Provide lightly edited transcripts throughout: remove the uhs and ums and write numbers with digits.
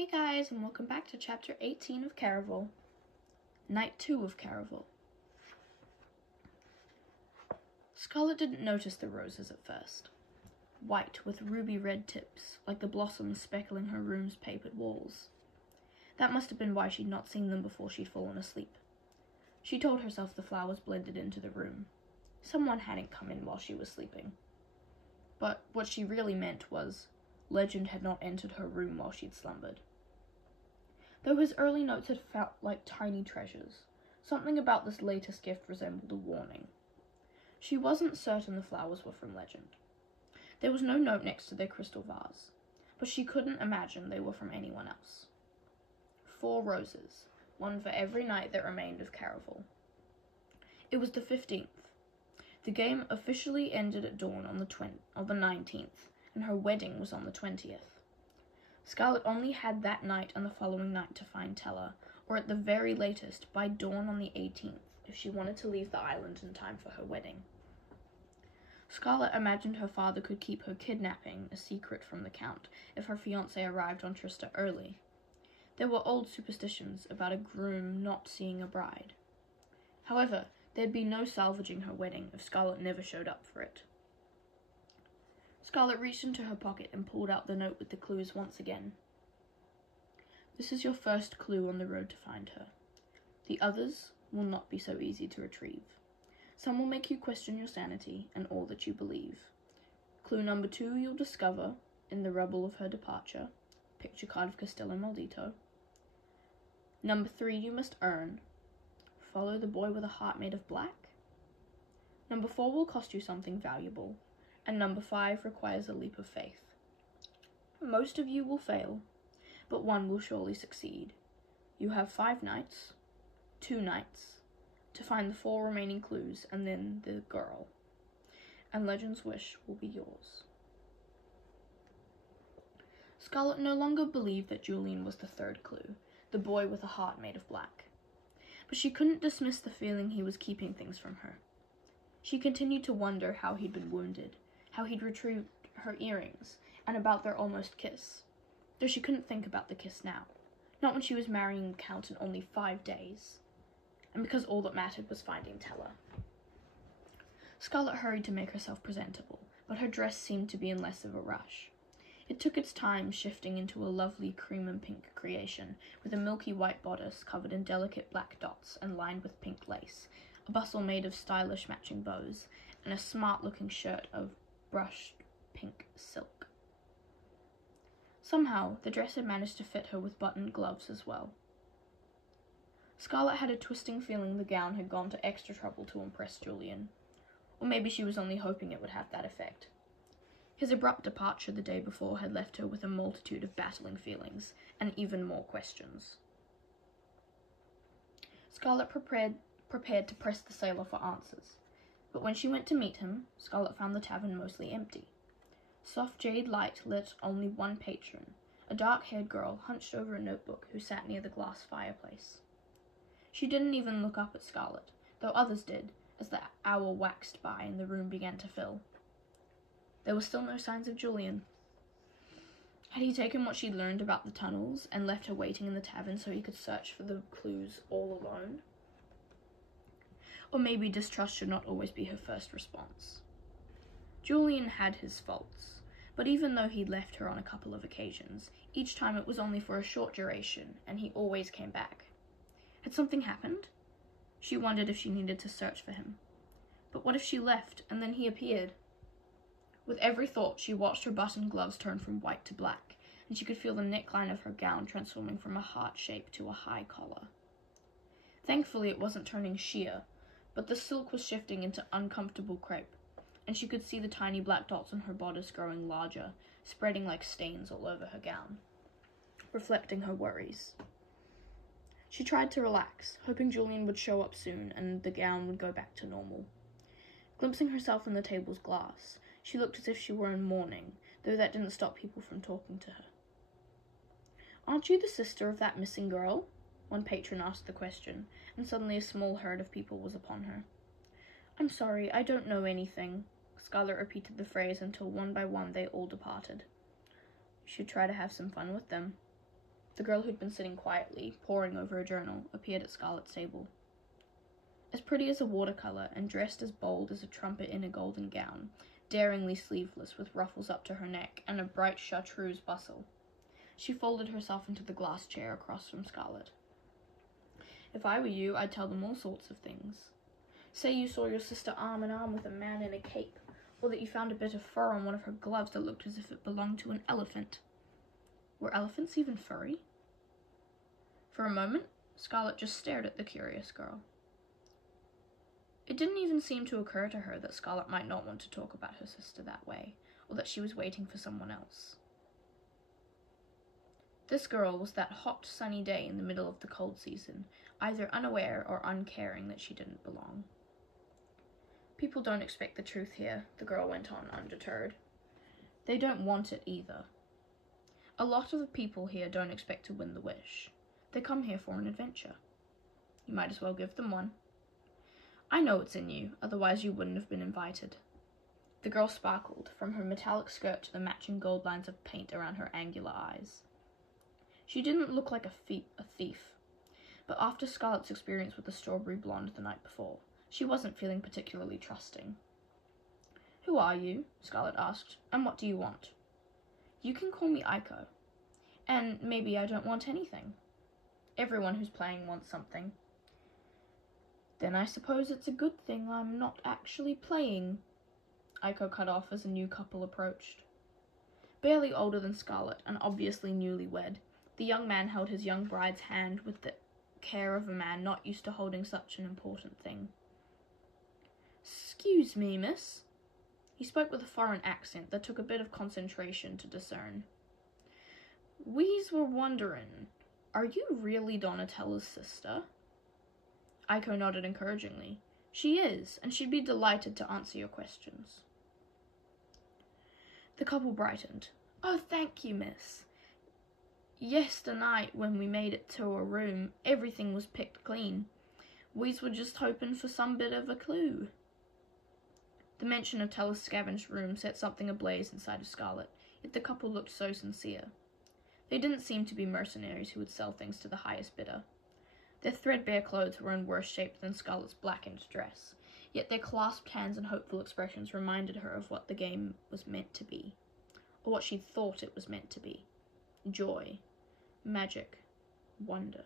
Hey guys, and welcome back to Chapter 18 of Caraval. Night 2 of Caraval. Scarlet didn't notice the roses at first. White with ruby red tips, like the blossoms speckling her room's papered walls. That must have been why she'd not seen them before she'd fallen asleep. She told herself the flowers blended into the room. Someone hadn't come in while she was sleeping. But what she really meant was, legend had not entered her room while she'd slumbered. Though his early notes had felt like tiny treasures, something about this latest gift resembled a warning. She wasn't certain the flowers were from legend. There was no note next to their crystal vase, but she couldn't imagine they were from anyone else. 4 roses, one for every night that remained of Caraval. It was the 15th. The game officially ended at dawn on the 19th, and her wedding was on the 20th. Scarlet only had that night and the following night to find Teller, or at the very latest, by dawn on the 18th, if she wanted to leave the island in time for her wedding. Scarlet imagined her father could keep her kidnapping a secret from the Count if her fiancé arrived on Trista early. There were old superstitions about a groom not seeing a bride. However, there'd be no salvaging her wedding if Scarlet never showed up for it. Scarlet reached into her pocket and pulled out the note with the clues once again. This is your first clue on the road to find her. The others will not be so easy to retrieve. Some will make you question your sanity and all that you believe. Clue number 2 you'll discover in the rubble of her departure. Picture card of Castello Maldito. Number 3 you must earn. Follow the boy with a heart made of black. Number 4 will cost you something valuable. And number 5 requires a leap of faith. Most of you will fail, but one will surely succeed. You have 5 nights, 2 nights, to find the 4 remaining clues and then the girl. And Legend's wish will be yours. Scarlet no longer believed that Julian was the 3rd clue, the boy with a heart made of black. But she couldn't dismiss the feeling he was keeping things from her. She continued to wonder how he'd been wounded, how he'd retrieved her earrings, and about their almost kiss. Though she couldn't think about the kiss now, not when she was marrying the Count in only 5 days, and because all that mattered was finding Teller. Scarlet hurried to make herself presentable, but her dress seemed to be in less of a rush. It took its time, shifting into a lovely cream and pink creation, with a milky white bodice covered in delicate black dots and lined with pink lace, a bustle made of stylish matching bows, and a smart-looking shirt of brushed pink silk. Somehow, the dress had managed to fit her with buttoned gloves as well. Scarlet had a twisting feeling the gown had gone to extra trouble to impress Julian. Or maybe she was only hoping it would have that effect. His abrupt departure the day before had left her with a multitude of battling feelings, and even more questions. Scarlet prepared to press the sailor for answers. But when she went to meet him, Scarlet found the tavern mostly empty. Soft jade light lit only one patron, a dark-haired girl hunched over a notebook who sat near the glass fireplace. She didn't even look up at Scarlet, though others did, as the hour waxed by and the room began to fill. There were still no signs of Julian. Had he taken what she'd learned about the tunnels and left her waiting in the tavern so he could search for the clues all alone? Or maybe distrust should not always be her first response. Julian had his faults, but even though he'd left her on a couple of occasions, each time it was only for a short duration, and he always came back. Had something happened? She wondered if she needed to search for him. But what if she left, and then he appeared? With every thought, she watched her buttoned gloves turn from white to black, and she could feel the neckline of her gown transforming from a heart shape to a high collar. Thankfully, it wasn't turning sheer, but the silk was shifting into uncomfortable crepe, and she could see the tiny black dots on her bodice growing larger, spreading like stains all over her gown, reflecting her worries. She tried to relax, hoping Julian would show up soon and the gown would go back to normal. Glimpsing herself in the table's glass, she looked as if she were in mourning, though that didn't stop people from talking to her. "Aren't you the sister of that missing girl?" One patron asked the question, and suddenly a small herd of people was upon her. "I'm sorry, I don't know anything." Scarlet repeated the phrase until one by one they all departed. "You should try to have some fun with them." The girl who'd been sitting quietly, poring over a journal, appeared at Scarlet's table. As pretty as a watercolour and dressed as bold as a trumpet in a golden gown, daringly sleeveless with ruffles up to her neck and a bright chartreuse bustle. She folded herself into the glass chair across from Scarlet. If I were you, I'd tell them all sorts of things. Say you saw your sister arm in arm with a man in a cape, or that you found a bit of fur on one of her gloves that looked as if it belonged to an elephant. Were elephants even furry? For a moment, Scarlet just stared at the curious girl. It didn't even seem to occur to her that Scarlet might not want to talk about her sister that way, or that she was waiting for someone else. This girl was that hot, sunny day in the middle of the cold season, either unaware or uncaring that she didn't belong. People don't expect the truth here, the girl went on, undeterred. They don't want it either. A lot of the people here don't expect to win the wish. They come here for an adventure. You might as well give them one. I know it's in you, otherwise you wouldn't have been invited. The girl sparkled, from her metallic skirt to the matching gold lines of paint around her angular eyes. She didn't look like a thief, but after Scarlet's experience with the strawberry blonde the night before, she wasn't feeling particularly trusting. Who are you? Scarlet asked, and what do you want? You can call me Eeek, and maybe I don't want anything. Everyone who's playing wants something. Then I suppose it's a good thing I'm not actually playing, Eeek cut off as a new couple approached. Barely older than Scarlet, and obviously newlywed, the young man held his young bride's hand with the care of a man not used to holding such an important thing. "'Scuse me, miss." He spoke with a foreign accent that took a bit of concentration to discern. "We's were wondering, are you really Donatella's sister?" Eeek nodded encouragingly. "She is, and she'd be delighted to answer your questions." The couple brightened. "Oh, thank you, miss. Yesternight, when we made it to our room, everything was picked clean. We's were just hoping for some bit of a clue." The mention of Tella's scavenged room set something ablaze inside of Scarlet, yet the couple looked so sincere. They didn't seem to be mercenaries who would sell things to the highest bidder. Their threadbare clothes were in worse shape than Scarlet's blackened dress, yet their clasped hands and hopeful expressions reminded her of what the game was meant to be, or what she thought it was meant to be. Joy, magic, wonder.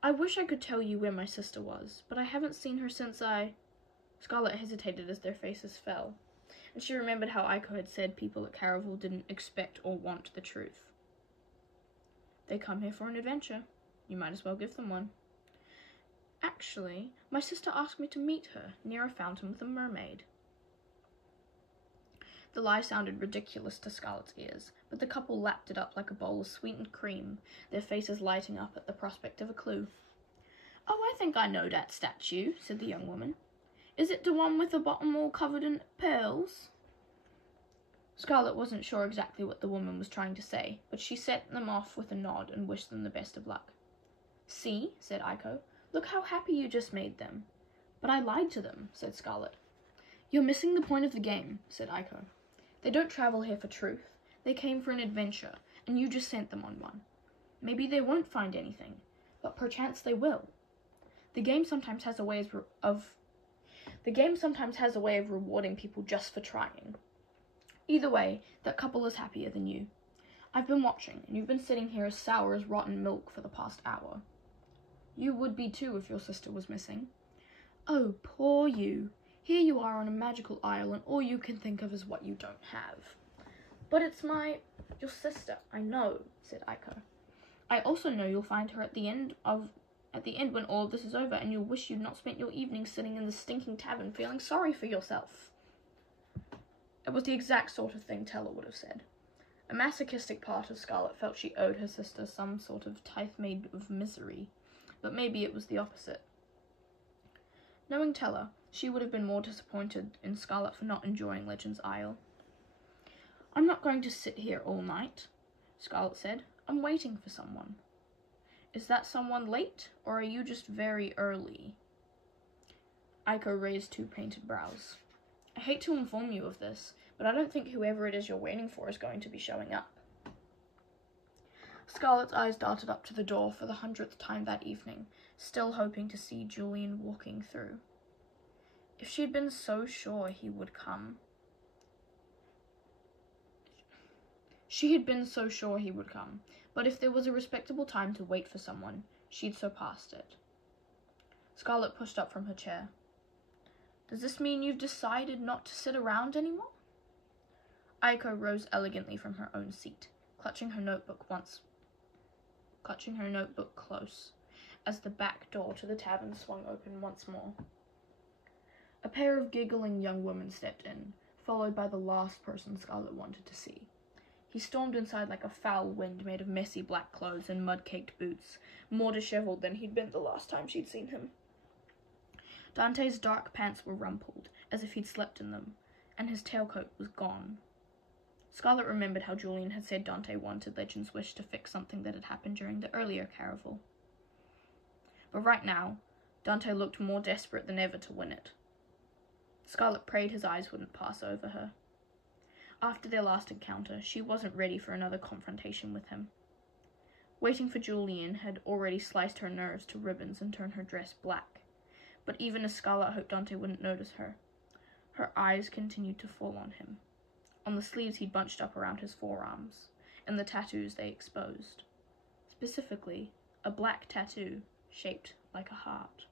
"I wish I could tell you where my sister was, but I haven't seen her since Scarlet hesitated as their faces fell, and she remembered how Eeek had said people at Caraval didn't expect or want the truth. They come here for an adventure. You might as well give them one. Actually, my sister asked me to meet her near a fountain with a mermaid." The lie sounded ridiculous to Scarlet's ears, but the couple lapped it up like a bowl of sweetened cream, their faces lighting up at the prospect of a clue. "Oh, I think I know that statue," said the young woman. "Is it the one with the bottom all covered in pearls?" Scarlet wasn't sure exactly what the woman was trying to say, but she sent them off with a nod and wished them the best of luck. "See," said Eeek, "look how happy you just made them." "But I lied to them," said Scarlet. "You're missing the point of the game," said Eeek. "They don't travel here for truth. They came for an adventure, and you just sent them on one. Maybe they won't find anything, but perchance they will. The game sometimes has a way of rewarding people just for trying. Either way, that couple is happier than you. I've been watching, and you've been sitting here as sour as rotten milk for the past hour. You would be too if your sister was missing. Oh, poor you. Here you are on a magical isle, and all you can think of is what you don't have." "But it's your sister." "I know," said Eeek. "I also know you'll find her at the end when all of this is over, and you'll wish you'd not spent your evening sitting in the stinking tavern feeling sorry for yourself." It was the exact sort of thing Tella would have said. A masochistic part of Scarlet felt she owed her sister some sort of tithe made of misery, but maybe it was the opposite. Knowing Tella, she would have been more disappointed in Scarlet for not enjoying Legend's Isle. "I'm not going to sit here all night," Scarlet said. "I'm waiting for someone." "Is that someone late, or are you just very early?" Eeek raised two painted brows. "I hate to inform you of this, but I don't think whoever it is you're waiting for is going to be showing up. Scarlett's eyes darted up to the door for the 100th time that evening, still hoping to see Julian walking through. If she'd been so sure he would come. She had been so sure he would come, but if there was a respectable time to wait for someone, she'd surpassed it. Scarlett pushed up from her chair. Does this mean you've decided not to sit around anymore? Eiko rose elegantly from her own seat, clutching her notebook close, as the back door to the tavern swung open once more. A pair of giggling young women stepped in, followed by the last person Scarlett wanted to see. He stormed inside like a foul wind made of messy black clothes and mud-caked boots, more disheveled than he'd been the last time she'd seen him. Dante's dark pants were rumpled, as if he'd slept in them, and his tailcoat was gone. Scarlett remembered how Julian had said Dante wanted Legend's Wish to fix something that had happened during the earlier Caraval. But right now, Dante looked more desperate than ever to win it. Scarlett prayed his eyes wouldn't pass over her. After their last encounter, she wasn't ready for another confrontation with him. Waiting for Julian had already sliced her nerves to ribbons and turned her dress black, but even as Scarlett hoped Dante wouldn't notice her, her eyes continued to fall on him, on the sleeves he'd bunched up around his forearms, and the tattoos they exposed. Specifically, a black tattoo shaped like a heart.